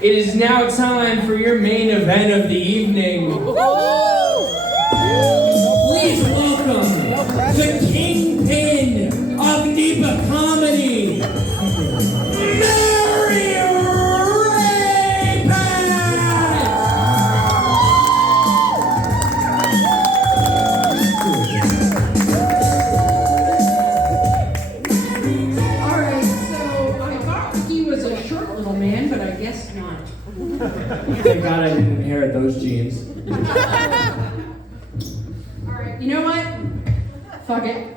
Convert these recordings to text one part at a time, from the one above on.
It is now time for your main event of the evening. Please welcome the kingpin of Nipa comedy, Thank God I didn't inherit those genes. Alright, you know what? Fuck it.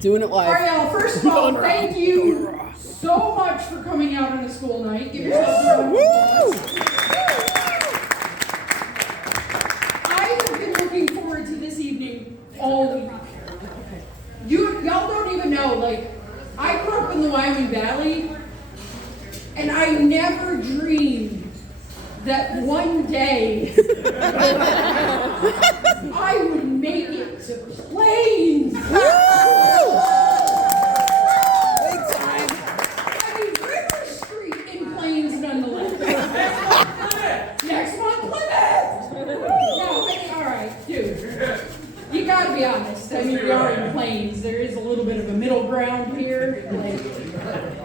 Doing it live. Alright, y'all, first of all, thank you so much for coming out on a school night. Give yourselves a round of applause. I have been looking forward to this evening all week. Y'all don't even know, like, I grew up in the Wyoming Valley, and I never dreamed that one day I would make it to Plains. Big time. I mean, River Street in Plains nonetheless. Next one, Plymouth. No, all right, dude. You gotta be honest. I mean, we are in Plains. There is a little bit of a middle ground here. Like,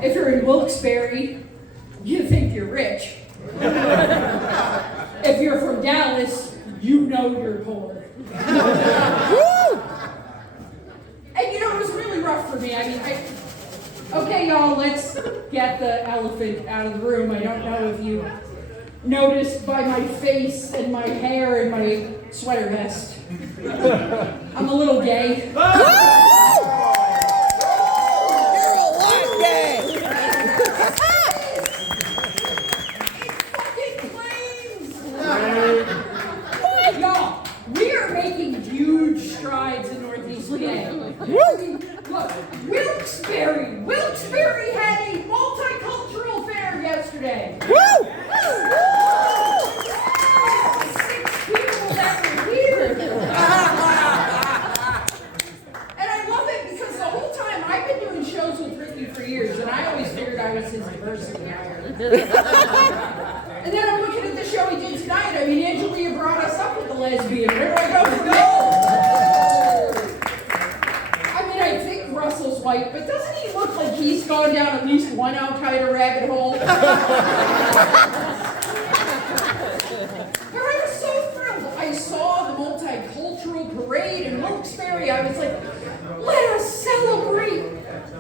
if you're in Wilkes-Barre, you think you're rich. If you're from Dallas, you know you're poor. And you know, it was really rough for me. I mean, okay, y'all, let's get the elephant out of the room. I don't know if you noticed by my face and my hair and my sweater vest. I'm a little gay. Look, Wilkes-Barre had a multicultural fair yesterday. Woo! 6 people that were here. And I love it because the whole time I've been doing shows with Ricky for years, and I always figured I was his diversity hire. And then I'm looking at the show he did tonight. I mean, Angelia brought us up with the lesbian. Where do I go from there? Russell's white, but doesn't he look like he's gone down at least one Al-Qaeda rabbit hole? But I was so thrilled. I saw the multicultural parade in Wilkes-Barre. I was like, let us celebrate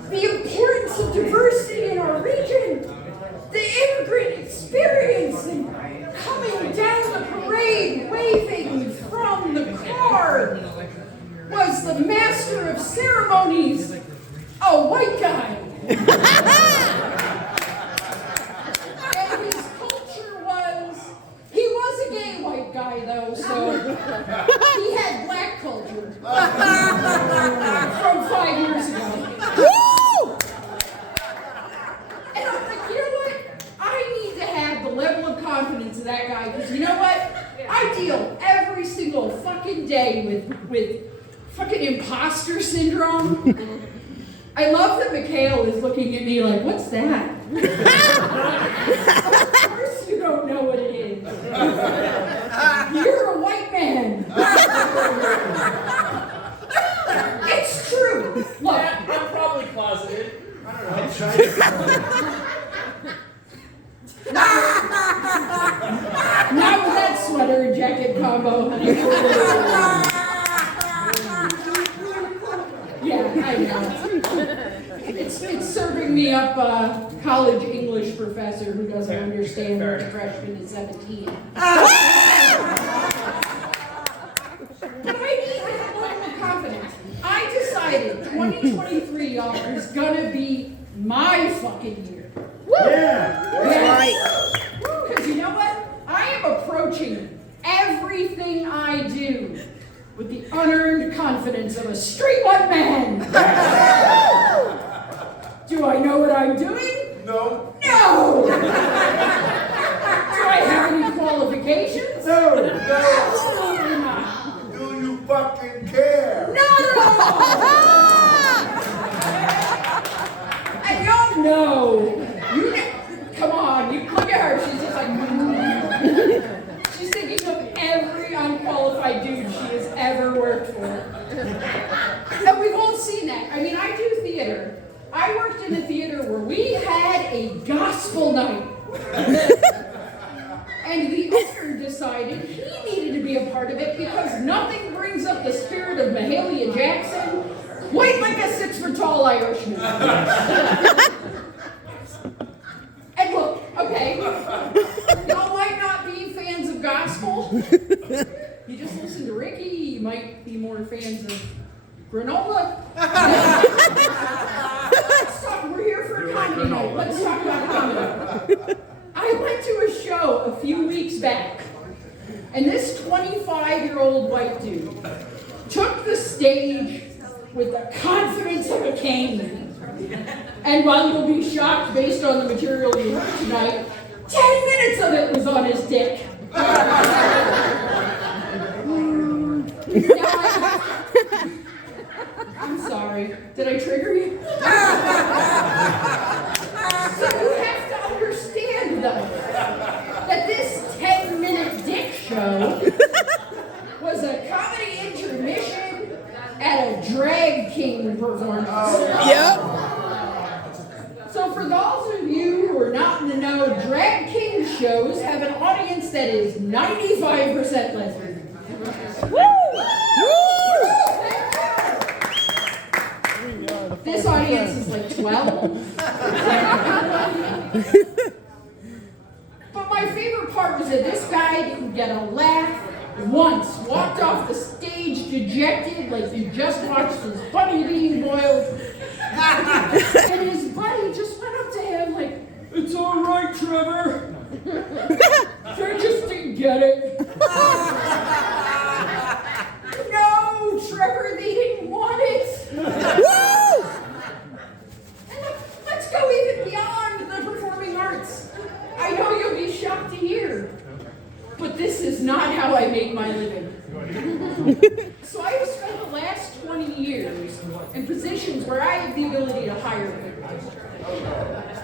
the importance of diversity in our region, the immigrant experience, and coming down the parade, waving from the car, was the master of ceremonies, a white guy. And his culture he was a gay white guy though, so he had black culture from 5 years ago. And I'm like, you know what? I need to have the level of confidence of that guy, because you know what? I deal every single fucking day with fucking imposter syndrome. I love that Mikhail is looking at me like, what's that? Of course you don't know what it is. You're a white man. It's true. Look. I'm probably closeted. I don't know. Not with that sweater and jacket combo, honey. Yeah, I know. It's serving me up a college English professor who doesn't understand that a freshman is 17. But I need a level of confidence. I decided 2023, y'all, is gonna be my fucking year. Woo! That's right. Because you know what? I am approaching everything I do with the unearned confidence of a straight white man. Do I know what I'm doing? No. No! Do I have any qualifications? No. Absolutely not. Do you fucking care? Not at all! And y'all know, come on, You look at her, she's just like, she's thinking of every unqualified dude she has ever worked for. And we've all seen that. I mean, I do theater. I worked in a theater where we had a gospel night. And the owner decided he needed to be a part of it because nothing brings up the spirit of Mahalia Jackson quite like a 6-foot-tall Irishman. And look, okay, y'all might not be fans of gospel. You just listen to Ricky, you might be more fans of granola. Let's talk, we're here for a comedy night. Let's talk about comedy. I went to a show a few weeks back, and this 25-year-old white dude took the stage with the confidence of a king. And while you'll be shocked based on the material you heard tonight, 10 minutes of it was on his dick. I'm sorry. Did I trigger you? So you have to understand, though, that this 10-minute dick show was a comedy intermission at a drag king performance. Yep. So for those of you who are not in the know, drag king shows have an audience that is 95% lesbian. Woo! This audience is like 12. But my favorite part was that this guy didn't get a laugh once. Walked off the stage dejected like he just watched his bunny being boiled. And his buddy just went up to him like, "It's all right, Trevor. They just didn't get it." No, Trevor, they didn't want it. And let's go even beyond the performing arts. I know you'll be shocked to hear, but this is not how I make my living. So I have spent the last 20 years in positions where I have the ability to hire people.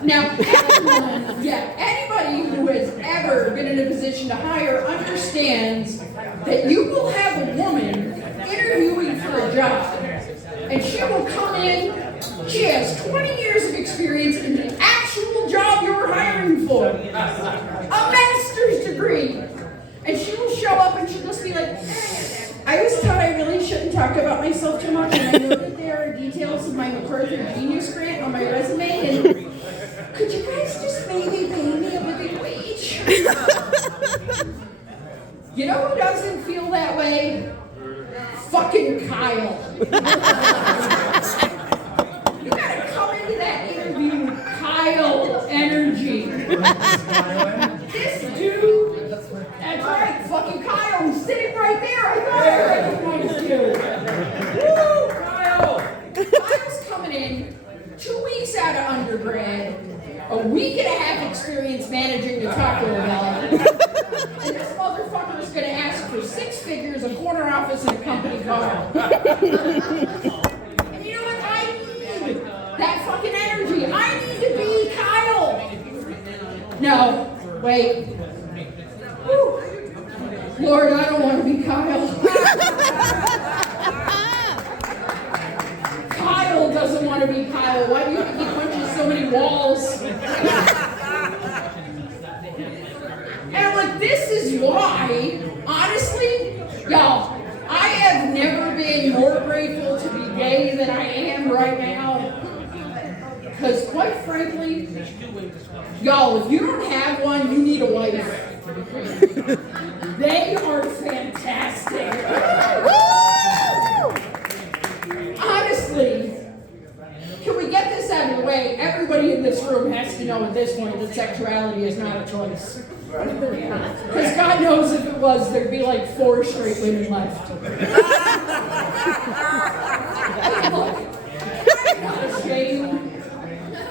Now, anybody who has ever been in a position to hire understands that you will have a woman interviewing for a job, and she will come in, she has 20 years of experience in the actual job you're hiring for, a master's degree, and she will show up and she'll just be like, "I was taught I really shouldn't talk about myself too much, and I know that there are details of my MacArthur Genius Grant on my resume, and could you guys just maybe pay me a living wage?" You know who doesn't feel that way? Fucking Kyle. You gotta come into that interview with Kyle energy. This dude, that's right, fucking Kyle, who's sitting right there. I thought I recognized you. Woo, Kyle. Kyle's coming in 2 weeks out of undergrad, a week and a half experience managing the Taco Bell. And this motherfucker is going to ask for 6 figures, a corner office, and a company car. And you know what? I need that fucking energy. I need to be Kyle. No, wait. Whew. Lord, I don't want to be Kyle. Kyle doesn't want to be Kyle. Why do you think he punches so many walls? And I'm like, this is why, honestly, y'all, I have never been more grateful to be gay than I am right now. Because quite frankly, y'all, if you don't have one, you need a wife. They are fantastic. Honestly, can we get this out of the way? Everybody in this room has to know at this point that sexuality is not a choice. Because God knows if it was, there'd be like 4 straight women left. Look, I'm not ashamed.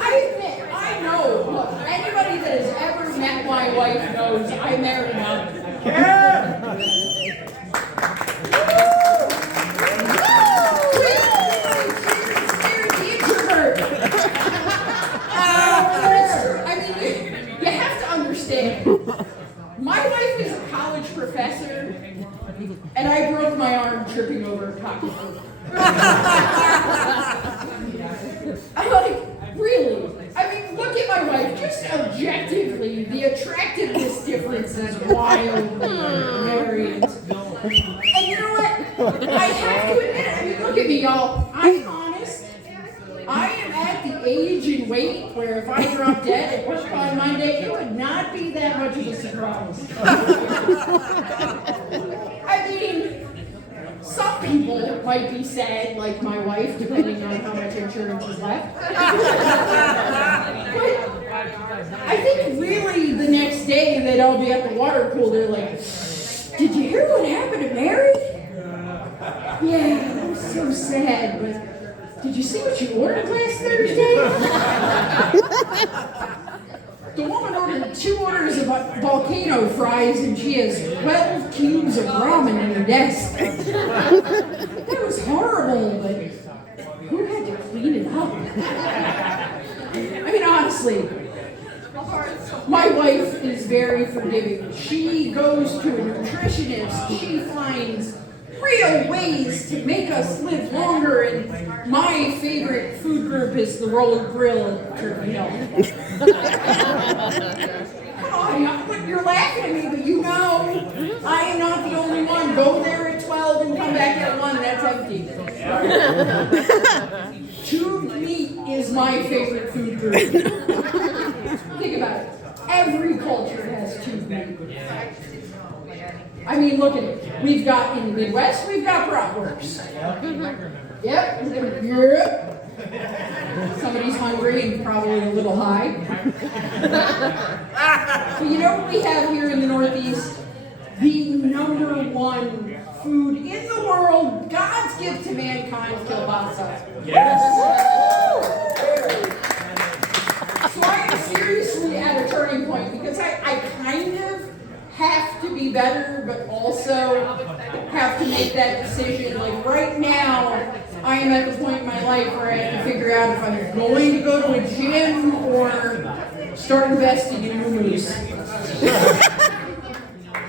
I admit, I know. Look, anybody that has ever met my wife knows I married her. understand. My wife is a college professor, and I broke my arm tripping over a pocketbook. I'm like, really? I mean, look at my wife. Just objectively, the attractiveness difference is wildly variant. And you know what? I have to admit it. I mean, look at me, y'all. I'm honest. I am at the age and weight where if I drop dead at work on Monday, it would not be that much of a surprise. I mean, some people might be sad, like my wife, depending on how much insurance is left. But I think really the next day that I'll be at the water cooler, like, did you hear what happened to Mary? Yeah, that was so sad, but did you see what you ordered last Thursday? The woman ordered 2 orders of volcano fries and she has 12 cubes of ramen in her desk. That was horrible, but who had to clean it up? I mean, honestly, my wife is very forgiving. She goes to a nutritionist. She finds real ways to make us live longer, and my favorite food group is the Roller Grill at Turkey Hill. Come on, you're laughing at me, but you know I am not the only one. Go there at 12 and come back at 1, that's empty. Tube meat is my favorite food group. Think about it. Every culture has tube meat. I mean, look at it. We've got, in the Midwest, we've got bratwurst. Yep. Somebody's hungry and probably a little high. But you know what we have here in the Northeast? The #1 food in the world, God's gift to mankind, kielbasa. Yes. So I am seriously at a turning point because I kind of have to be better, but also have to make that decision. Like right now, I am at the point in my life where I have to figure out if I'm going to go to a gym or start investing in moo-moos.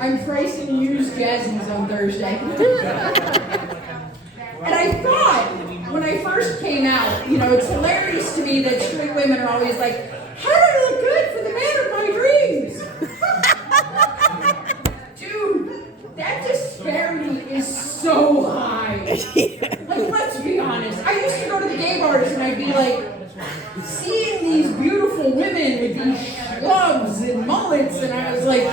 I'm pricing used Jazzies on Thursday. And I thought, when I first came out, you know, it's hilarious to me that straight women are always like, how do I look good for the man of my dreams? Dude, that disparity is so high. Like, let's be honest. I used to go to the gay bars and I'd be like, seeing these beautiful women with these schlubs and mullets, and I was like,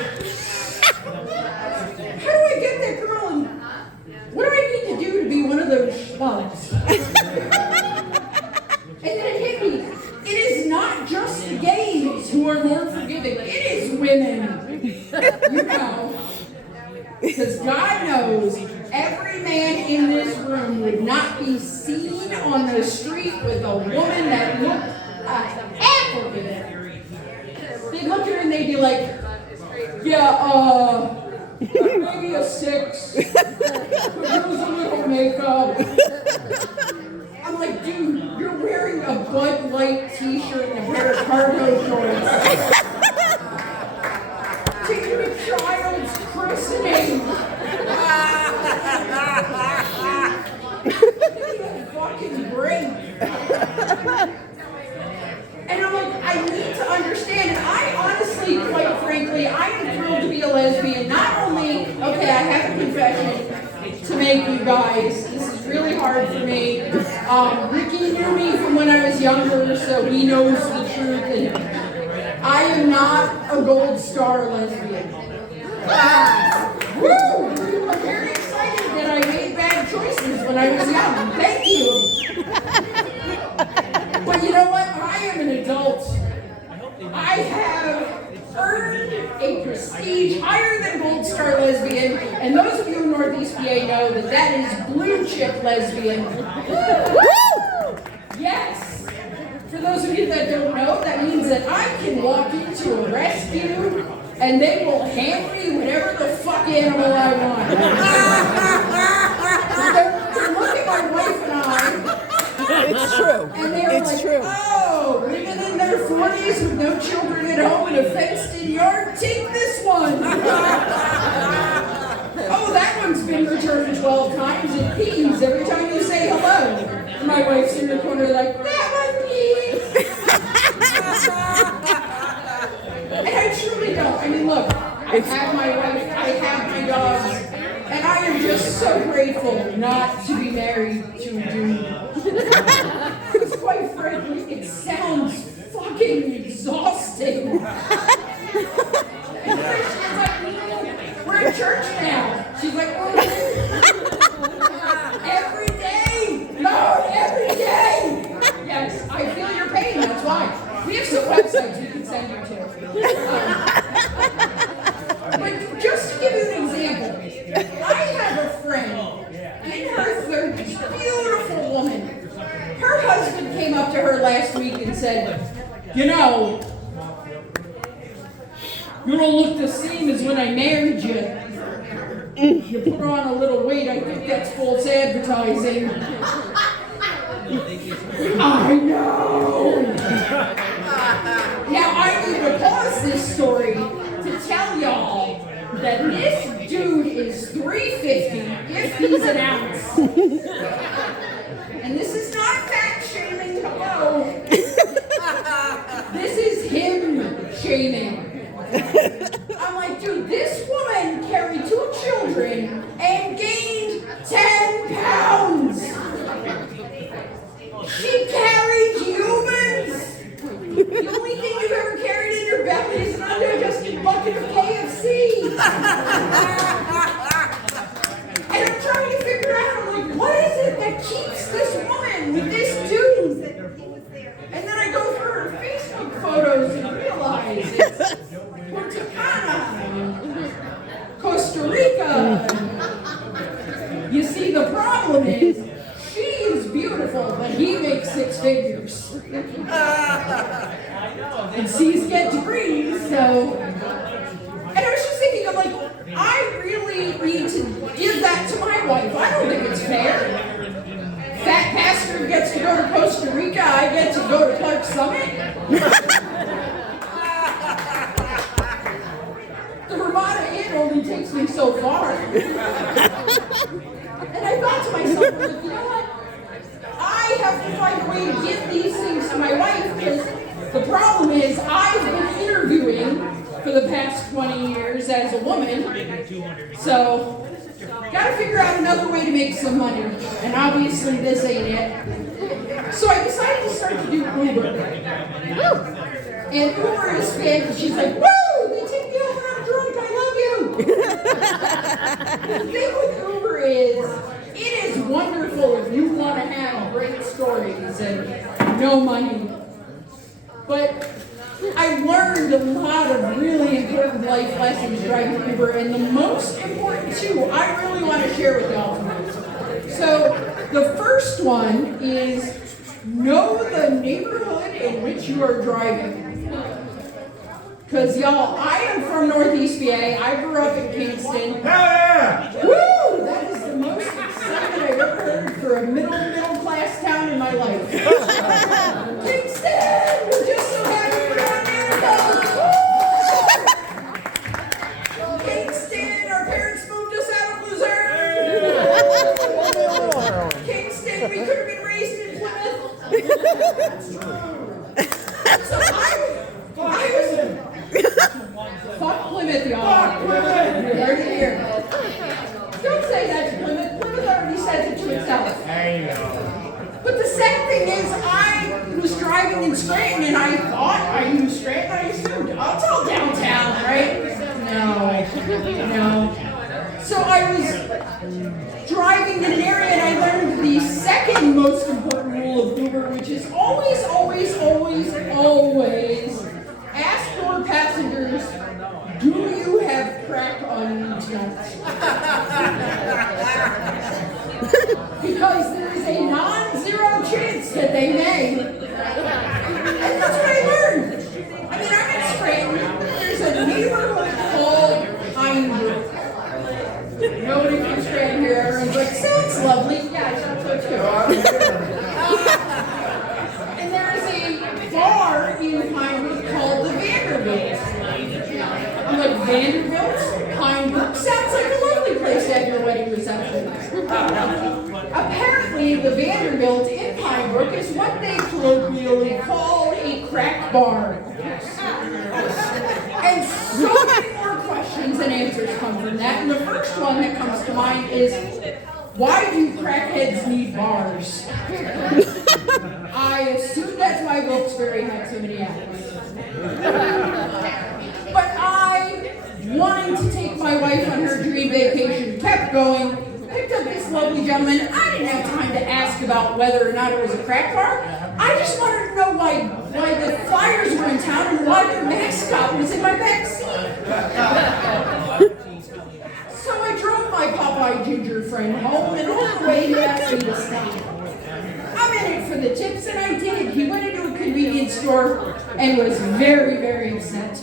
how do I get that girl and what do I need to do to be one of those schlubs? And then it hit me. It is not just the gays who are more forgiving. It is women. You know. Because God knows every man in this room would not be seen on the street with a woman that looked half of it. They'd look at her and they'd be like, yeah, maybe a 6. There was a little makeup. I'm like, dude, you're wearing a Bud Light t-shirt and a pair of cargo shorts. Taking a child's christening. Fucking great. And I'm like, I need to understand. And I honestly, quite frankly, I am thrilled to be a lesbian. Not only, okay, I have a confession to make you guys. This is really hard for me. Ricky knew me from when I was younger, so he knows the truth. And I am not a gold star lesbian. Woo! I'm very excited that I made bad choices when I was young. Thank you. But you know what? I am an adult. I have earned a prestige higher than Gold Star lesbian, and those of you in Northeast PA know that that is blue chip lesbian. Yes. For those of you that don't know, that means that I can walk into a rescue and they will hand me whatever the fuck animal I want. They look at my wife and I. It's true. And they were like, true. oh, women in their 40s with no children at home and a fenced-in yard? peas every time you say hello. And my wife's in the corner like, that one peas. And I truly don't. I mean, look, I have my wife, I have my dogs, and I am just so grateful not to be married to a dude. Because quite frankly, it sounds fucking exhausting. And she's like, we're in church now. She's like, every day, Lord, every day. Yes, I feel your pain, that's why. We have some websites we can send you to. But just to give you an example, I have a friend in her 30s, beautiful woman. Her husband came up to her last week and said, you know, you don't look the same as when I married you. You put on a little weight, I think that's false advertising. I know! Now I need to pause this story to tell y'all that this dude is $3.50 if he's an ounce. And this is not fat shaming, hello. This is him shaming. I'm like, dude, this woman carried 2 children and gained 10 pounds. She carried humans. The only thing you've ever carried in your belly is an undigested bucket of KFC. And I'm trying to figure out, I'm like, what is it that keeps this woman with this dude? And then I go through her Facebook photos and realize it's Puerto Cana, Costa Rica. You see, the problem is, she is beautiful, but he makes 6 figures. And C's get degrees, so. And I was just thinking, I'm like, I really need to give that to my wife. I don't think it's fair. Fat pastor gets to go to Costa Rica, I get to go to Clark Summit. The Ramada Inn only takes me so far. And I thought to myself, I'm like, you know what? I have to find a way to give these things to my wife, because the problem is I've been interviewing for the past 20 years as a woman. So, gotta figure out another way to make some money. And obviously this ain't it. So I decided to start to do Uber. And Uber is big. She's like, woo! They take me over, I'm drunk, I love you! The thing with Uber is, it is wonderful if you want to have great stories and no money. But I learned a lot of really important life lessons driving Uber, and the most important 2 I really want to share with y'all tonight. So the first one is know the neighborhood in which you are driving. Because y'all, I am from Northeast PA. I grew up in Kingston. Hell yeah! Woo! That is the most excitement I've ever heard for a middle class town in my life. Kingston! We're just so happy we're on America! Kingston! Our parents moved us out of Luzerne! Kingston! We could have been raised in Plymouth! So I was fuck Plymouth, y'all. Fuck Plymouth! You heard it here. Don't say that to Plymouth. Plymouth already says it to itself. I know. But the sad thing is, I was driving in Scranton and I thought I knew Scranton. I assumed, oh, it's all downtown, right? No. So I was driving in an area and I learned the second most important rule of Uber, which is always ask your passengers, do you have crack on you tonight? Because there is a non-zero chance that they may. And that's what I learned. I mean, I'm in Scranton. There's a neighborhood called Tyme. Nobody from Scranton here. Everyone's like, sounds lovely. Yeah, I thought so too. And there's a bar in Tyme called the Vanderbilt. I'm like, Vanderbilt? Tyme? Sounds like a lovely place to have your wedding reception. the Vanderbilt in Pine Brook is what they colloquially call a crack bar. And so many more questions and answers come from that. And the first one that comes to mind is, why do crackheads need bars? I assume that's why Wilkes-Barre had so many apples. But I, wanting to take my wife on her dream vacation, kept going, picked up this lovely gentleman. I didn't have time to ask about whether or not it was a crack bar. I just wanted to know why the Flyers were in town and why their mascot was in my back seat. So I drove my Popeye Ginger friend home, and on the way he asked me to stop. I'm in it for the tips, and I did. He went into a convenience store and was very, very upset.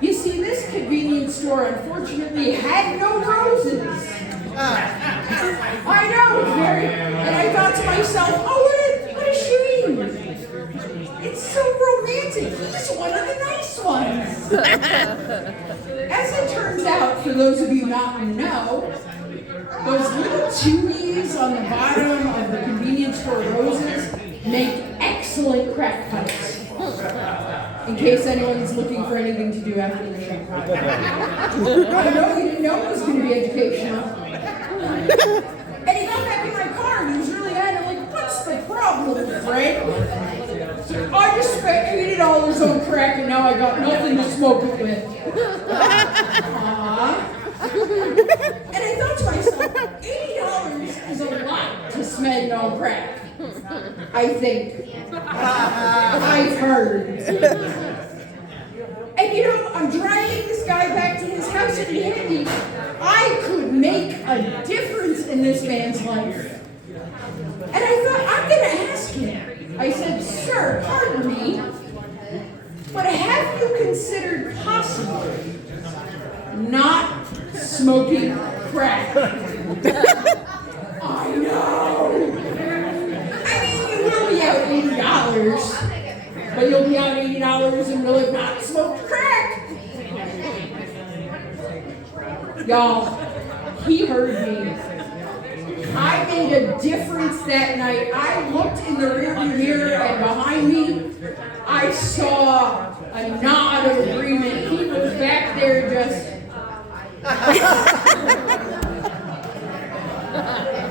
You see, this convenience store unfortunately had no roses. I know, it's very, and I thought to myself, oh, what a shame. It's so romantic. He's one of the nice ones. As it turns out, for those of you not who know, those little chewies on the bottom of the convenience store roses make excellent crack pipes. In case anyone's looking for anything to do after the show. I know you didn't know it was going to be educational. And he got back in my car and he was really mad. I'm like, what's the problem, Frank? I just spent $80 on crack and now I got nothing to smoke it with. And I thought to myself, $80 is a lot to spend on crack. I think. I've heard. And you know, I'm driving this guy back to his house and he hit me. I could make a difference in this man's life. And I thought, I'm going to ask him. I said, sir, pardon me, but have you considered possibly not smoking crack? I know. I mean, you will be out $80, but you'll be out $80 and will have not smoked crack. Y'all, he heard me. I made a difference that night. I looked in the rearview mirror and behind me, I saw a nod of agreement. He was back there just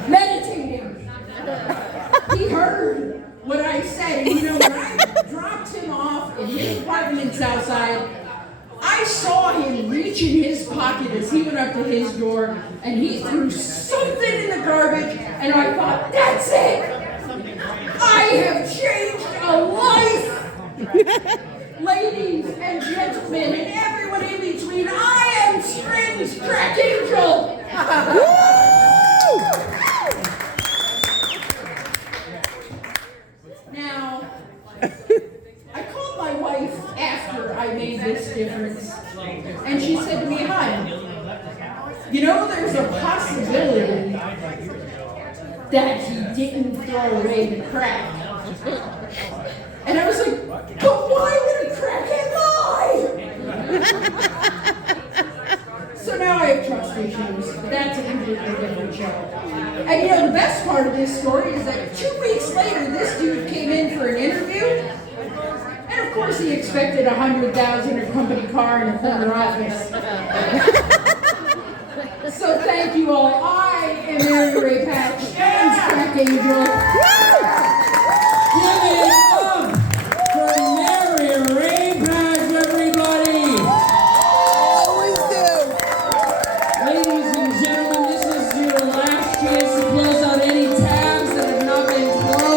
meditating. He heard what I said. And you know, when I dropped him off in his apartment outside, I saw him reach in his pocket as he went up to his door, and he threw something in the garbage, and I thought, that's it! I have changed a life! Ladies and gentlemen, and everyone in between, I am Spring's Crack Angel! Now, I called my wife after I made this difference, and she said to me, "Honey, you know there's a possibility that he didn't throw away the crack." And I was like, "But why would a crackhead lie?" So now I have trust issues. That's a completely different show. And you know, the best part of this story is that 2 weeks later, this dude came in for an interview. And of course, he expected $100,000, a company car, and a corner office. So thank you all. I am Rapach, Tyme's Crack Angel.